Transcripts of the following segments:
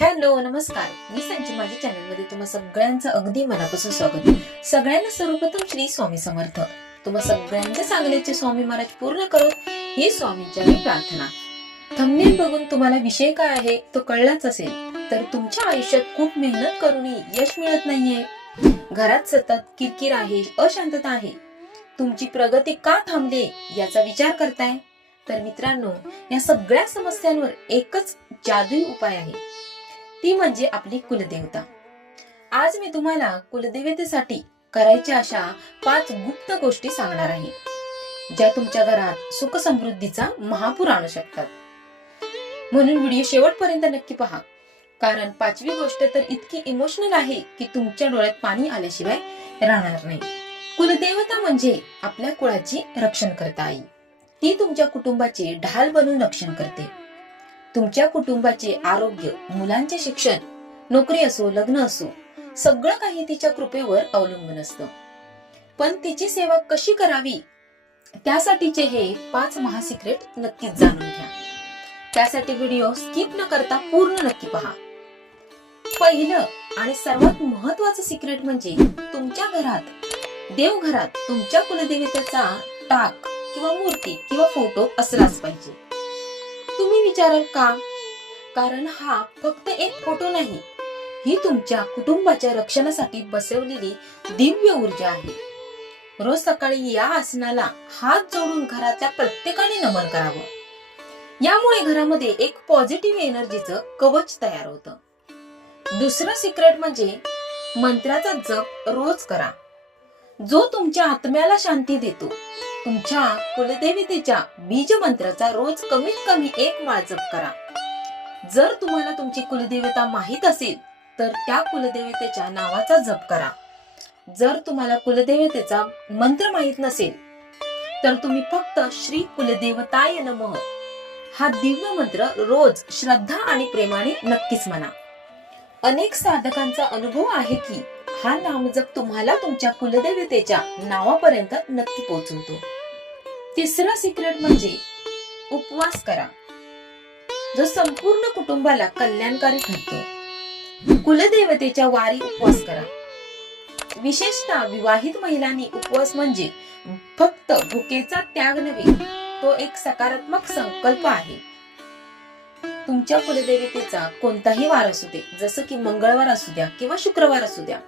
Hello नमस्कार. मी संची माझ्या चॅनलमध्ये तुम्हा सगळ्यांचं अगदी मनापासून स्वागत. सगळ्यांना सर्वप्रथम श्री स्वामी समर्थ. तुम्हा सगळ्यांच्या सांगण्याचे स्वामी महाराज पूर्ण करो ही स्वामींच्या प्रार्थना. थंबनेल बघून तुम्हाला विषय काय आहे तो कळलाच असेल तर तुमच्या आयुष्यात खूप मेहनत करूनही यश मिळत नाहीये. घरात सतत किरकिर आहे अशांतता आहे. तुमची प्रगती का थांबली याचा विचार करताय? तर मित्रांनो या सगळ्या समस्यांवर एकच जादुई उपाय आहे. ती म्हणजे आपली कुलदेवता. आज मी तुम्हाला कुलदेवतेसाठी करायच्या अशा पाच गुप्त गोष्टी सांगणार आहे ज्या तुमच्या घरात सुख समृद्धीचा महापूर आणू शकतात. म्हणून व्हिडिओ शेवटपर्यंत नक्की पहा कारण पाचवी गोष्ट तर इतकी इमोशनल आहे की तुमच्या डोळ्यात पाणी आल्याशिवाय राहणार नाही. कुलदेवता म्हणजे आपल्या कुळाची रक्षण करता आई. ती तुमच्या कुटुंबाचे ढाल बनून रक्षण करते. तुमच्या कुटुंबाचे आरोग्य मुलांचे शिक्षण नोकरी असो लग्न असो सगळं काही तिच्या कृपेवर अवलंबून असतं. पण तिची सेवा कशी करावी? त्यासाठीचे हे पाच महासिक्रेट नक्कीच जाणून घ्या. त्यासाठी व्हिडिओ स्किप न करता पूर्ण नक्की पहा. पहिलं आणि सर्वात महत्वाचं सिक्रेट म्हणजे तुमच्या घरात देवघरात तुमच्या कुलदेवतेचा टाक किंवा मूर्ती किंवा फोटो असलाच पाहिजे. तुम्ही विचाराल का? कारण हा फक्त एक फोटो नाही ही तुमच्या कुटुंबाच्या रक्षणासाठी बसवलेली दिव्य ऊर्जा आहे. रोज सकाळी या आसनाला हात जोडून घरातल्या प्रत्येकाने नमन करावं. यामुळे घरामध्ये एक पॉझिटिव्ह एनर्जीचं कवच तयार होतं. दुसरं सिक्रेट म्हणजे मंत्राचा जप रोज करा. जो तुमच्या आत्म्याला शांती देतो. तुमच्या कुलदेवतेच्या बीज मंत्राचा रोज कमीत कमी एक माळ जप करा. जर तुम्हाला तुमची कुलदेवता माहीत असेल तर त्या कुलदेवतेच्या नावाचा जप करा. जर तुम्हाला कुलदेवतेचा मंत्र माहीत नसेल तर तुम्ही फक्त श्री कुलदेवताय नमः. हा दिव्य मंत्र रोज श्रद्धा आणि प्रेमाने नक्कीच म्हणा. अनेक साधकांचा अनुभव आहे की हा नामजप तुम्हाला तुमच्या कुलदेवतेच्या नावापर्यंत नक्की पोहोचवतो. तिसरा सिक्रेट म्हणजे उपवास करा. जो संपूर्ण कुटुंबाला कल्याणकारी ठरतो. कुलदेवतेच्या वारी उपवास करा. विशेषतः विवाहित महिलांनी उपवास म्हणजे फक्त भुकेचा त्याग नव्हे तो एक सकारात्मक संकल्प आहे. तुमच्या कुलदेवतेचा कोणताही वार असू दे जसं की मंगळवार असू द्या किंवा शुक्रवार असू द्या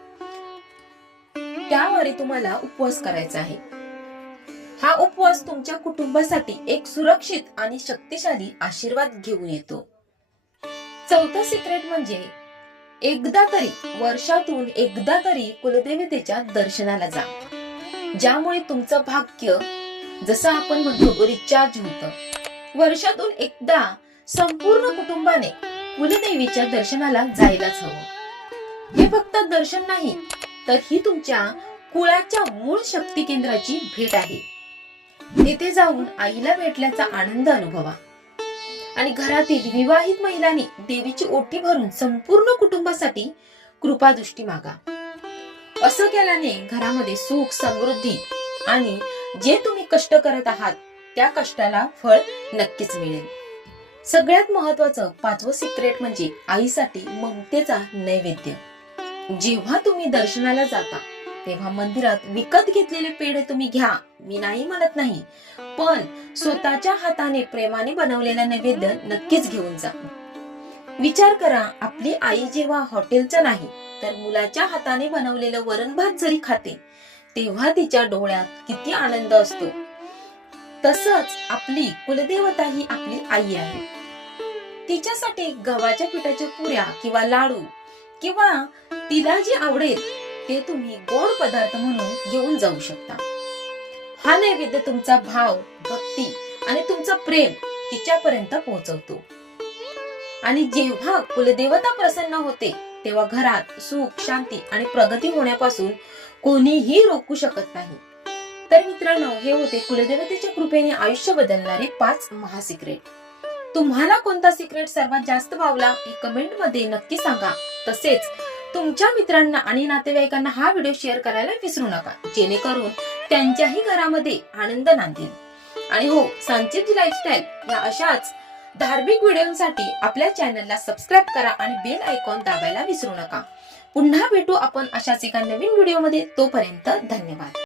त्यावारी तुम्हाला उपवास करायचा आहे. हा उपवास तुमच्या कुटुंबासाठी एक सुरक्षित आणि शक्तिशाली आशीर्वाद घेऊन येतो. चौथा सिक्रेट म्हणजे एकदा तरी वर्षातून एकदा तरी कुलदेवतेच्या दर्शनाला जा. ज्यामुळे तुमचं भाग्य जसं आपण म्हणतो रिचार्ज होतं. वर्षातून एकदा संपूर्ण कुटुंबाने कुलदेवीच्या दर्शनाला जायलाच हवं. हे फक्त दर्शन नाही तर ही तुमच्या कुळाच्या मूळ शक्ती केंद्राची भेट आहे. तिथे जाऊन आईला भेटल्याचा आनंद अनुभवा. आणि घरातील विवाहित महिलांनी देवीची ओटी भरून संपूर्ण कुटुंबासाठी कृपादृष्टी मागा. असं केल्याने घरामध्ये सुख समृद्धी आणि जे तुम्ही कष्ट करत आहात त्या कष्टाला फळ नक्कीच मिळेल. सगळ्यात महत्वाचं पाचवं सिक्रेट म्हणजे आईसाठी ममतेचा नैवेद्य. जेव्हा तुम्ही दर्शनाला जाता तेव्हा मंदिरात विकत घेतलेले पेढे तुम्ही घ्या. मी नाही म्हणत नाही. पण स्वतःच्या हाताने प्रेमाने बनवलेला नैवेद्य नक्कीच घेऊन जा. विचार करा आपली आई जेव्हा हॉटेलचं नाही तर मुलाच्या हाताने बनवलेलं वरण भात जरी खाते तेव्हा तिच्या डोळ्यात किती आनंद असतो. तसंच आपली कुलदेवता ही आपली आई आहे. तिच्यासाठी गव्हाच्या पिठाच्या पुऱ्या किंवा लाडू किंवा तिला जे आवडेल ते तुम्ही गोड पदार्थ म्हणून घेऊन जाऊ शकता. हा नैवेद्य तुमचा भाव भक्ती आणि तुमचं प्रेम तिच्यापर्यंत पोहोचवतो. आणि जेव्हा कुलदेवता प्रसन्न होते तेव्हा घरात सुख शांती आणि प्रगती होण्यापासून कोणीही रोखू शकत नाही. तर मित्रांनो हे होते कुलदेवतेच्या कृपेने आयुष्य बदलणारे पाच महासिक्रेट. तुम्हाला कोणता सिक्रेट सर्वात जास्त भावला हे कमेंटमध्ये नक्की सांगा. तसेच तुमच्या मित्रांना आणि नातेवाईकांना हा व्हिडिओ शेअर करायला विसरू नका. जेणेकरून त्यांच्याही घरामध्ये आनंद नांदेल. आणि हो संचित लाईफस्टाईल या अशाच धार्मिक व्हिडिओसाठी आपल्या चॅनलला सबस्क्राईब करा आणि बेल आयकॉन दाबायला विसरू नका. पुन्हा भेटू आपण अशाच एका नवीन व्हिडिओमध्ये. तोपर्यंत धन्यवाद.